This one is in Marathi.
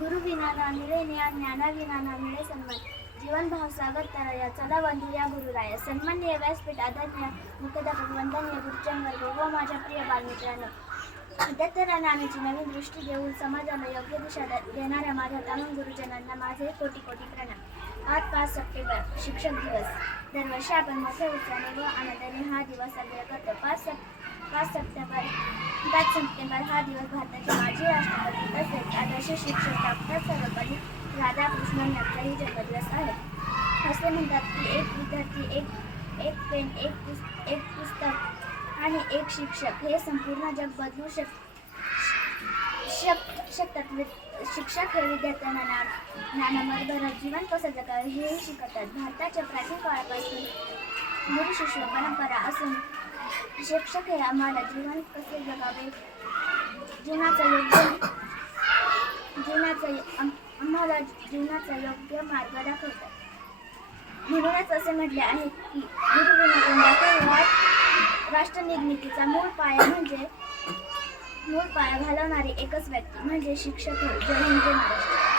गुरु विनाना मिळे ज्ञान ज्ञानाविना विनाना मिळे सन्मान जीवन भाव सागर तरया चला बंधू या गुरुराया सन्मान्य व्यासपीठ आदरणीय मुख्याध्यापक वंदनीय गुरुजन वर्ग व माझ्या प्रिय बालमित्रांनो विद्यार्थ्यांना ज्ञानाची नवीन दृष्टी देऊन समाजाला योग्य दिशा देणाऱ्या माझ्या तरुण गुरुजनांना माझे कोटी कोटी प्रणाम. आज पाच सप्टेंबर शिक्षक दिवस. दरवर्षी आपण मोठ्या उत्साहाने व आनंदाने हा दिवस साजरा करतो. पाच सप पाच सप्टेंबर सात सप्टेंबर हा दिवस भारताचे माजी राष्ट्रपती तसेच आदर्श शिक्षक डॉक्टर सर्वपल्ली राधाकृष्णन यांचाही जन्मदिवस आहे. असे म्हणतात की एक विद्यार्थी एक एक पेन एक पुस्त एक पुस्तक आणि एक शिक्षक हे संपूर्ण जग बदलू शक शक शकतात. शिक्षक हे विद्यार्थ्यांना ना ज्ञानामध्ये भरत जीवन कसं जगावे हेही शिकवतात. भारताच्या प्राचीन काळापासून गुरु शिष्य परंपरा असून शिक्षक हे आम्हाला जीवन कसे जगावे जीवनाचा योग्य जीवनाचा आम्हाला जीवनाचा योग्य मार्ग दाखवतात म्हणूनच असे म्हटले आहे की गुरु विना कोणत्याही मूळ पाया म्हणजे मूळ पाया घालवणारे एकच व्यक्ती म्हणजे शिक्षक होय जय हिंद महाराष्ट्र